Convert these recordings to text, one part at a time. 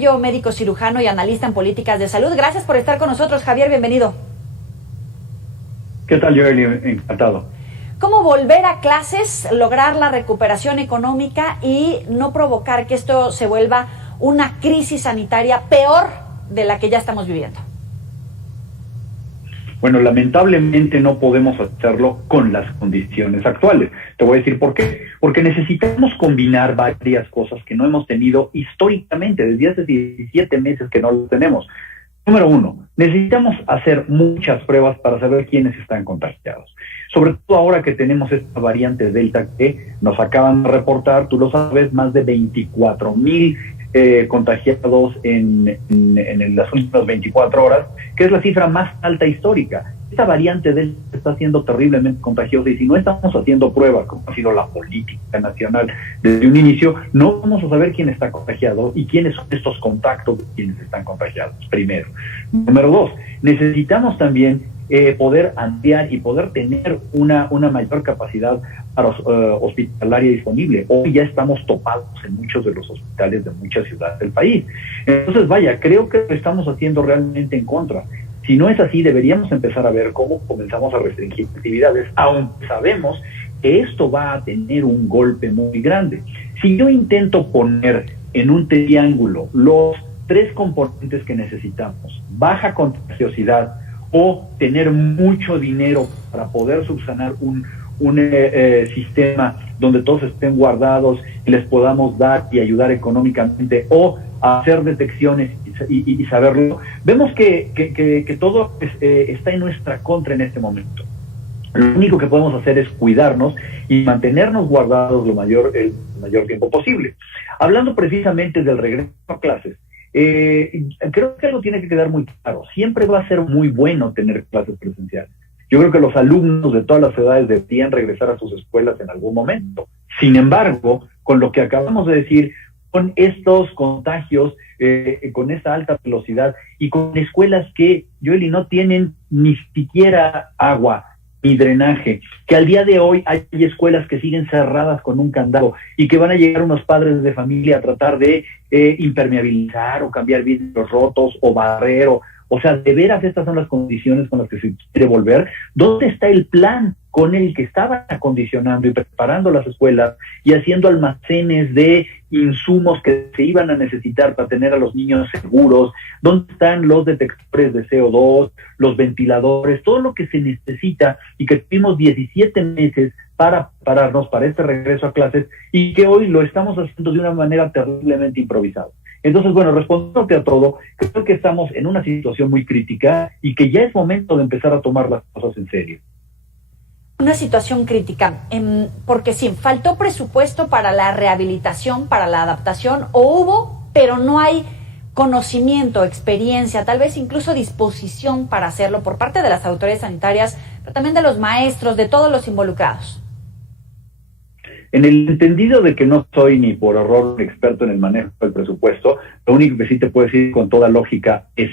Yo, médico cirujano y analista en políticas de salud. Gracias por estar con nosotros, Javier, bienvenido. ¿Qué tal, Joely? Encantado. ¿Cómo volver a clases, lograr la recuperación económica y no provocar que esto se vuelva una crisis sanitaria peor de la que ya estamos viviendo? Bueno, lamentablemente no podemos hacerlo con las condiciones actuales. Te voy a decir por qué. Porque necesitamos combinar varias cosas que no hemos tenido históricamente, desde hace 17 meses que no lo tenemos. Número uno, necesitamos hacer muchas pruebas para saber quiénes están contagiados. Sobre todo ahora que tenemos esta variante Delta que nos acaban de reportar, tú lo sabes, más de 24,000 contagiados en las últimas 24 horas, que es la cifra más alta histórica. Esta variante Delta está siendo terriblemente contagiosa y si no estamos haciendo pruebas, como ha sido la política nacional desde un inicio, no vamos a saber quién está contagiado y quiénes son estos contactos de quienes están contagiados, primero. Número dos, necesitamos también poder ampliar y poder tener una mayor capacidad para hospitalaria disponible. Hoy ya estamos topados en muchos de los hospitales de muchas ciudades del país. Entonces, vaya, creo que lo estamos haciendo realmente en contra. Si no es así, deberíamos empezar a ver cómo comenzamos a restringir actividades, aunque sabemos que esto va a tener un golpe muy grande. Si yo intento poner en un triángulo los tres componentes que necesitamos, baja contagiosidad o tener mucho dinero para poder subsanar un sistema donde todos estén guardados y les podamos dar y ayudar económicamente, o hacer detecciones y saberlo, vemos que todo está en nuestra contra en este momento. Lo único que podemos hacer es cuidarnos y mantenernos guardados el mayor tiempo posible. Hablando precisamente del regreso a clases, creo que algo tiene que quedar muy claro. Siempre va a ser muy bueno tener clases presenciales. Yo creo que los alumnos de todas las edades deberían regresar a sus escuelas en algún momento. Sin embargo, con lo que acabamos de decir, con estos contagios, con esta alta velocidad y con escuelas que, Joely, no tienen ni siquiera agua ni drenaje, que al día de hoy hay escuelas que siguen cerradas con un candado y que van a llegar unos padres de familia a tratar de impermeabilizar o cambiar vidrios rotos o barrer o sea, de veras estas son las condiciones con las que se quiere volver. ¿Dónde está el plan con el que estaban acondicionando y preparando las escuelas y haciendo almacenes de insumos que se iban a necesitar para tener a los niños seguros? ¿Dónde están los detectores de CO2, los ventiladores, todo lo que se necesita y que tuvimos 17 meses para prepararnos para este regreso a clases y que hoy lo estamos haciendo de una manera terriblemente improvisada? Entonces, bueno, respondiéndote a todo, creo que estamos en una situación muy crítica y que ya es momento de empezar a tomar las cosas en serio. Una situación crítica, porque sí, faltó presupuesto para la rehabilitación, para la adaptación, o hubo, pero no hay conocimiento, experiencia, tal vez incluso disposición para hacerlo por parte de las autoridades sanitarias, pero también de los maestros, de todos los involucrados. En el entendido de que no soy ni por error un experto en el manejo del presupuesto, lo único que sí te puedo decir con toda lógica es,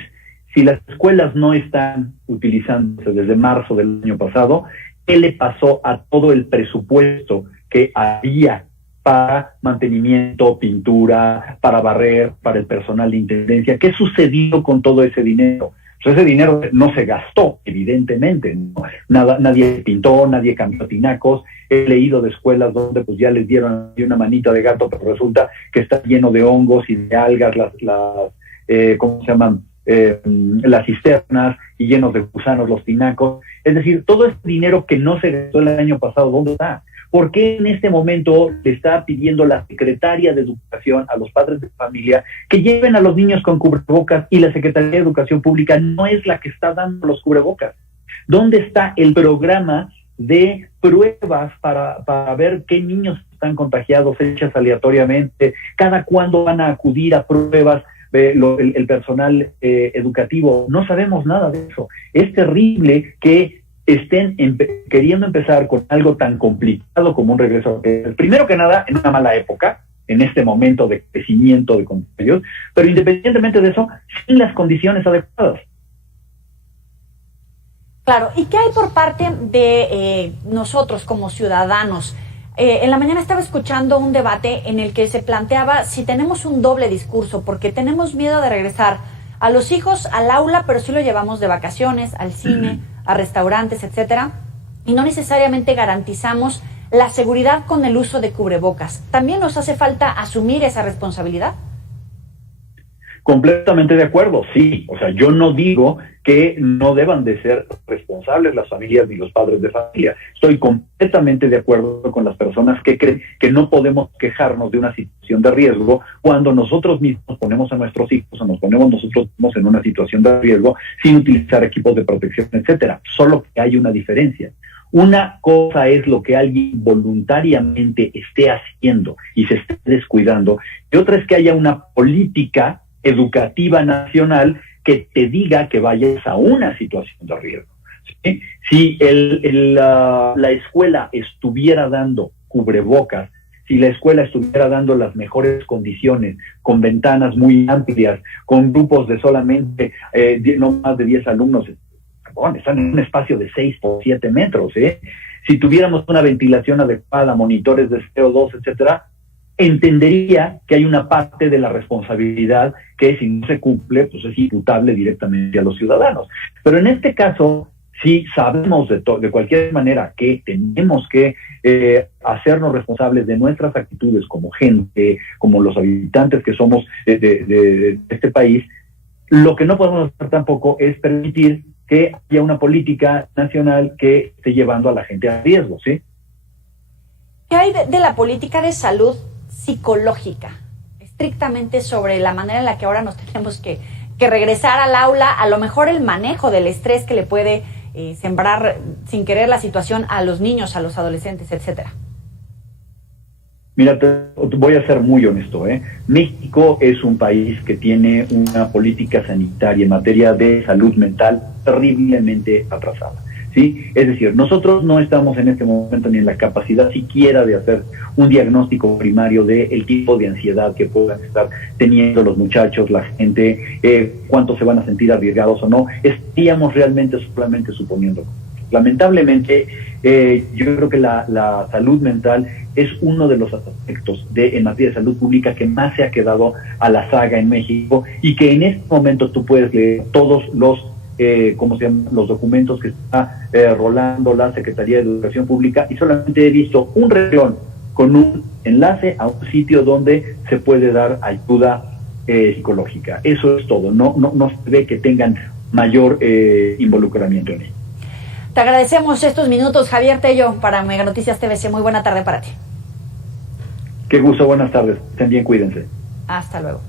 si las escuelas no están utilizándose desde marzo del año pasado, ¿qué le pasó a todo el presupuesto que había para mantenimiento, pintura, para barrer, para el personal de intendencia? ¿Qué sucedió con todo ese dinero? Pues ese dinero no se gastó, evidentemente, ¿no? Nadie pintó, nadie cambió tinacos. He leído de escuelas donde pues ya les dieron una manita de gato, pero resulta que está lleno de hongos y de algas, ¿cómo se llaman? Las cisternas, y llenos de gusanos los tinacos. Es decir, todo ese dinero que no se gastó el año pasado, ¿dónde está? ¿Por qué en este momento le está pidiendo la secretaria de Educación a los padres de familia que lleven a los niños con cubrebocas y la Secretaría de Educación Pública no es la que está dando los cubrebocas? ¿Dónde está el programa de pruebas para ver qué niños están contagiados, hechas aleatoriamente? ¿Cada cuándo van a acudir a pruebas el personal educativo? No sabemos nada de eso. Es terrible que estén queriendo empezar con algo tan complicado como un regreso. Primero que nada, en una mala época, en este momento de crecimiento de contagios, pero independientemente de eso, sin las condiciones adecuadas. Claro, ¿y qué hay por parte de nosotros como ciudadanos? en la mañana estaba escuchando un debate en el que se planteaba si tenemos un doble discurso, porque tenemos miedo de regresar a los hijos al aula, pero sí lo llevamos de vacaciones, al cine, a restaurantes, etcétera, y no necesariamente garantizamos la seguridad con el uso de cubrebocas. ¿También nos hace falta asumir esa responsabilidad? Completamente de acuerdo, sí. O sea, yo no digo que no deban de ser responsables las familias ni los padres de familia. Estoy completamente de acuerdo con las personas que creen que no podemos quejarnos de una situación de riesgo cuando nosotros mismos ponemos a nuestros hijos o nos ponemos nosotros mismos en una situación de riesgo sin utilizar equipos de protección, etcétera. Solo que hay una diferencia. Una cosa es lo que alguien voluntariamente esté haciendo y se esté descuidando, y otra es que haya una política educativa nacional que te diga que vayas a una situación de riesgo. ¿Sí? Si la escuela estuviera dando cubrebocas, si la escuela estuviera dando las mejores condiciones, con ventanas muy amplias, con grupos de solamente no más de 10 alumnos, bueno, están en un espacio de 6 por 7 metros, si tuviéramos una ventilación adecuada, monitores de CO2, etcétera, entendería que hay una parte de la responsabilidad que si no se cumple, pues es imputable directamente a los ciudadanos. Pero en este caso, sí sabemos de cualquier manera que tenemos que hacernos responsables de nuestras actitudes como gente, como los habitantes que somos de este país. Lo que no podemos hacer tampoco es permitir que haya una política nacional que esté llevando a la gente a riesgo, ¿sí? ¿Qué hay de la política de salud psicológica, estrictamente sobre la manera en la que ahora nos tenemos que regresar al aula, a lo mejor el manejo del estrés que le puede sembrar sin querer la situación a los niños, a los adolescentes, etcétera? Mira, voy a ser muy honesto, México es un país que tiene una política sanitaria en materia de salud mental terriblemente atrasada. ¿Sí? Es decir, nosotros no estamos en este momento ni en la capacidad siquiera de hacer un diagnóstico primario del tipo de ansiedad que puedan estar teniendo los muchachos, la gente, cuánto se van a sentir arriesgados o no. Estaríamos realmente solamente suponiendo. Lamentablemente, yo creo que la salud mental es uno de los aspectos en materia de salud pública que más se ha quedado a la saga en México y que en este momento tú puedes leer todos los los documentos que está rolando la Secretaría de Educación Pública y solamente he visto un renglón con un enlace a un sitio donde se puede dar ayuda psicológica. Eso es todo. No se ve que tengan mayor involucramiento en ello. Te agradecemos estos minutos, Javier Tello, para Mega Noticias TVC. Muy buena tarde para ti. Qué gusto, buenas tardes. Estén bien, cuídense. Hasta luego.